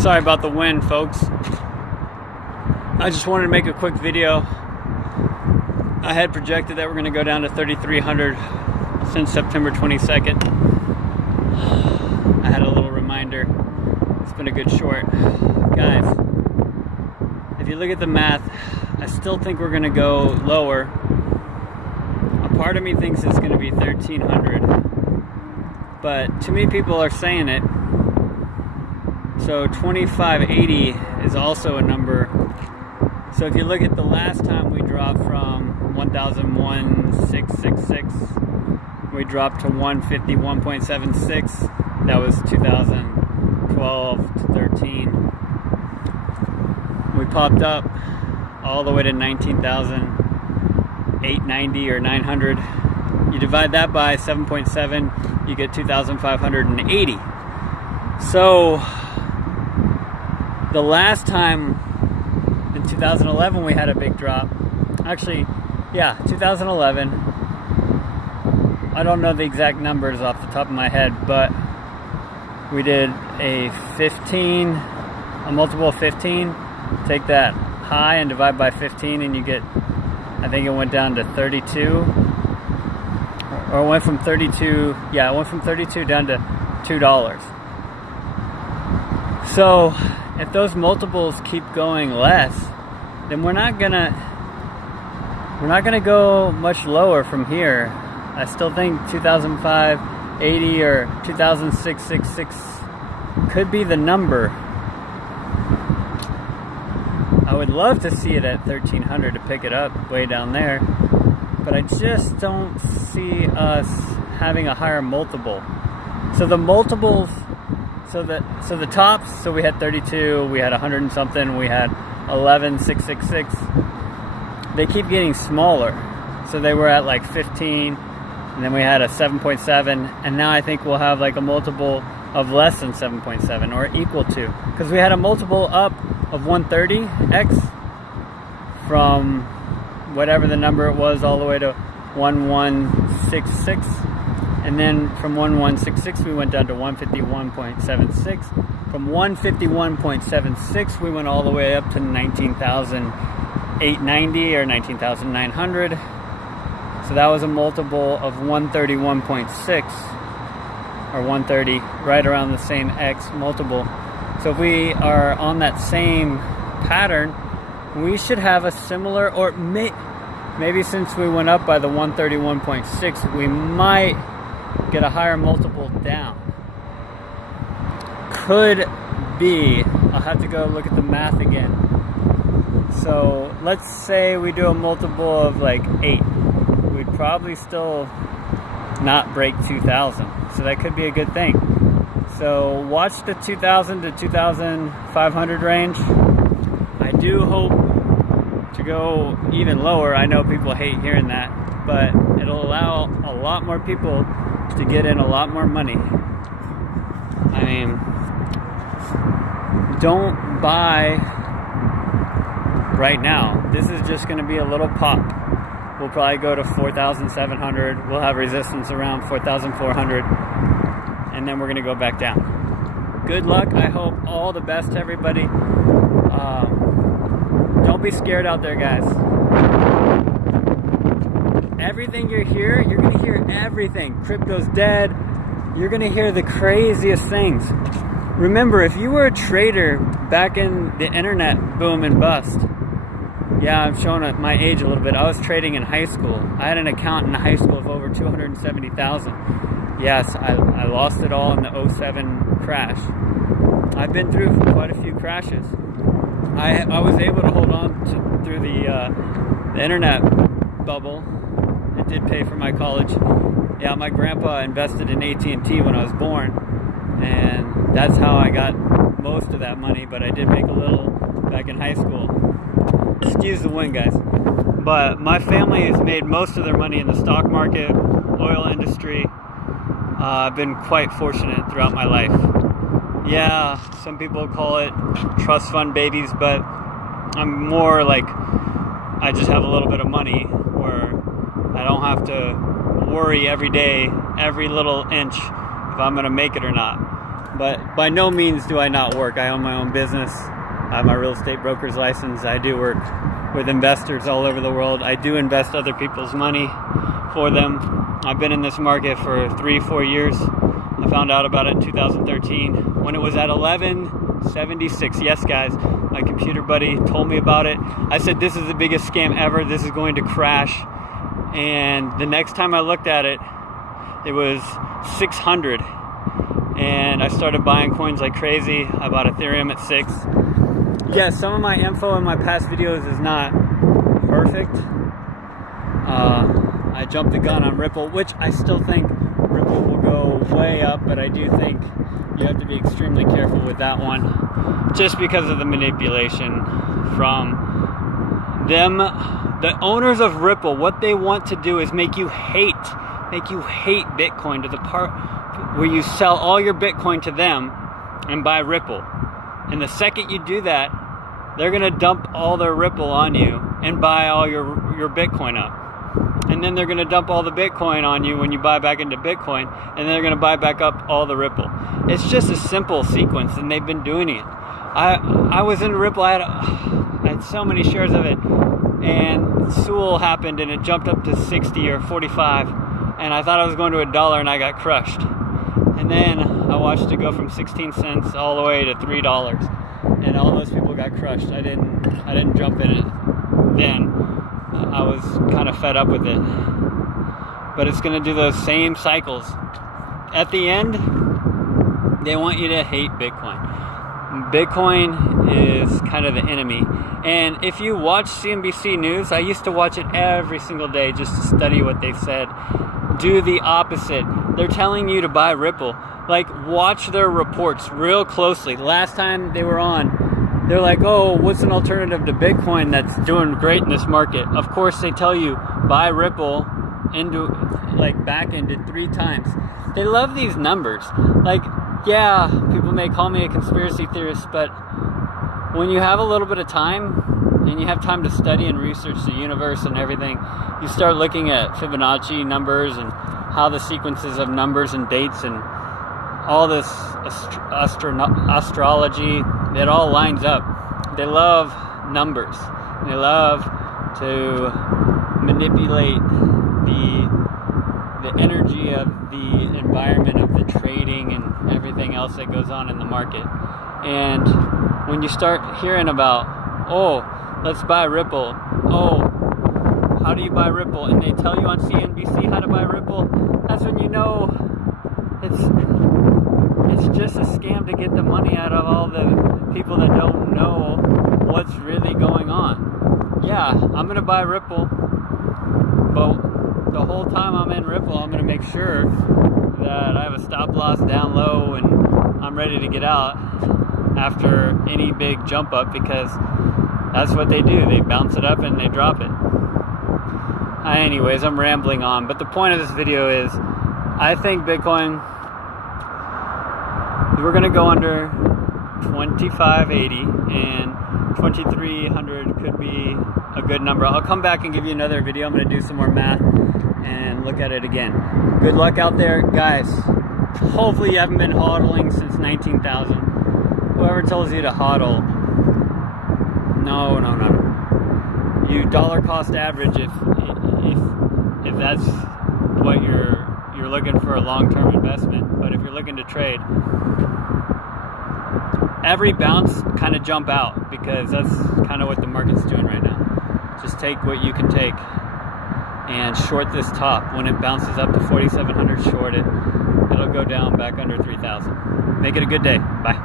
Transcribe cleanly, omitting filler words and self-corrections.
Sorry about the wind, folks. I just wanted to make a quick video. I had projected that we're going to go down to 3,300 since September 22nd. I had a little reminder. It's been a good short. Guys, if you look at the math, I still think we're going to go lower. A part of me thinks it's going to be 1,300. But too many people are saying it. So 2,580 is also a number. So if you look at the last time we dropped from 1,001,666, we dropped to 151.76. That was 2012 to 13. We popped up all the way to 19,890 or 900. You divide that by 7.7, you get 2,580. So the last time in 2011 we had a big drop. Actually, yeah, 2011. I don't know the exact numbers off the top of my head, but we did a 15, a multiple of 15. Take that high and divide by 15 and you get, I think it went down to 32. Or it went from 32, yeah, it went from 32 down to $2. So if those multiples keep going less, then we're not gonna go much lower from here. I still think 2,580 or 2,666 could be the number. I would love to see it at 1,300 to pick it up way down there, but I just don't see us having a higher multiple. So the multiples, so the tops, so we had 32, we had 100 and something, we had 11,666. They keep getting smaller. So they were at like 15, and then we had a 7.7, and now I think we'll have like a multiple of less than 7.7 or equal to, because we had a multiple up of 130x from whatever the number it was all the way to 1166, and then from 1166 we went down to 151.76. From 151.76 we went all the way up to 19,890 or 19,900. So that was a multiple of 131.6 or 130, right around the same X multiple. So if we are on that same pattern, we should have a similar, or maybe since we went up by the 131.6, we might get a higher multiple down. Could be. I'll have to go look at the math again. So let's say we do a multiple of like 8. We'd probably still not break 2,000. So that could be a good thing. So watch the 2,000 to 2,500 range. I do hope to go even lower. I know people hate hearing that, but it'll allow a lot more people to get in a lot more money. I mean, don't buy right now. This is just going to be a little pop. We'll probably go to 4,700. We'll have resistance around 4,400, and then we're going to go back down. Good luck. I hope all the best to everybody. Don't be scared out there, guys. Everything you're going to hear everything. Crypto's dead. You're going to hear the craziest things. Remember, if you were a trader back in the internet boom and bust, yeah, I'm showing my age a little bit. I was trading in high school. I had an account in high school of over 270,000. Yes, I lost it all in the 07 crash. I've been through quite a few crashes. I was able to hold on through the internet bubble. It did pay for my college. Yeah, my grandpa invested in AT&T when I was born, and that's how I got most of that money, but I did make a little back in high school. Excuse the wind, guys. But my family has made most of their money in the stock market, oil industry. I've been quite fortunate throughout my life. Yeah, some people call it trust fund babies, but I'm more like I just have a little bit of money where I don't have to worry every day, every little inch, if I'm going to make it or not. But by no means do I not work. I own my own business. I have my real estate broker's license. I do work with investors all over the world. I do invest other people's money for them. I've been in this market for 3-4 years. I found out about it in 2013 when it was at 11.76. Yes, guys, my computer buddy told me about it. I said, this is the biggest scam ever. This is going to crash. And the next time I looked at it, it was 600. And I started buying coins like crazy. I bought Ethereum at 6. Yeah, some of my info in my past videos is not perfect. I jumped the gun on Ripple, which I still think Ripple will go way up, but I do think you have to be extremely careful with that one, just because of the manipulation from them. The owners of Ripple, what they want to do is make you hate Bitcoin to the part where you sell all your Bitcoin to them and buy Ripple. And the second you do that, they're gonna dump all their Ripple on you and buy all your Bitcoin up. And then they're gonna dump all the Bitcoin on you when you buy back into Bitcoin, and they're gonna buy back up all the Ripple. It's just a simple sequence, and they've been doing it. I was in Ripple, I had so many shares of it, and Sewell happened and it jumped up to 60 or 45, and I thought I was going to $1 and I got crushed. And then I watched it go from 16 cents all the way to $3, and all those people got crushed. I didn't jump in it then. I was kind of fed up with it. But it's going to do those same cycles. At the end, they want you to hate Bitcoin. Bitcoin is kind of the enemy. And if you watch CNBC News, I used to watch it every single day just to study what they said. Do the opposite. They're telling you to buy Ripple. Like, watch their reports real closely. Last time they were on, they're like, oh, what's an alternative to Bitcoin that's doing great in this market? Of course, they tell you, buy Ripple back ended 3 times. They love these numbers. Like, yeah, people may call me a conspiracy theorist, but when you have a little bit of time and you have time to study and research the universe and everything, you start looking at Fibonacci numbers and how the sequences of numbers and dates and all this astrology, it all lines up. They love numbers. They love to manipulate the energy of the environment of the trading and everything else that goes on in the market. And when you start hearing about, oh, let's buy Ripple. Oh, how do you buy Ripple? And they tell you on CNBC how to buy Ripple. That's when you know it's just a scam to get the money out of all the people that don't know what's really going on. Yeah, I'm gonna buy Ripple, but the whole time I'm in Ripple, I'm gonna make sure that I have a stop loss down low and I'm ready to get out after any big jump up, because that's what they do. They bounce it up and they drop it. Anyways, I'm rambling on, but the point of this video is, I think Bitcoin, we're gonna go under 2580, and 2300 could be a good number. I'll come back and give you another video. I'm gonna do some more math and look at it again. Good luck out there, guys. Hopefully you haven't been hodling since 19,000. Whoever tells you to hodl, no. You dollar cost average if that's what you're looking for, a long-term investment. But if you're looking to trade, every bounce kind of jump out, because that's kind of what the market's doing right now. Just take what you can take and short this top. When it bounces up to 4,700, short it. It'll go down back under 3,000. Make it a good day. Bye.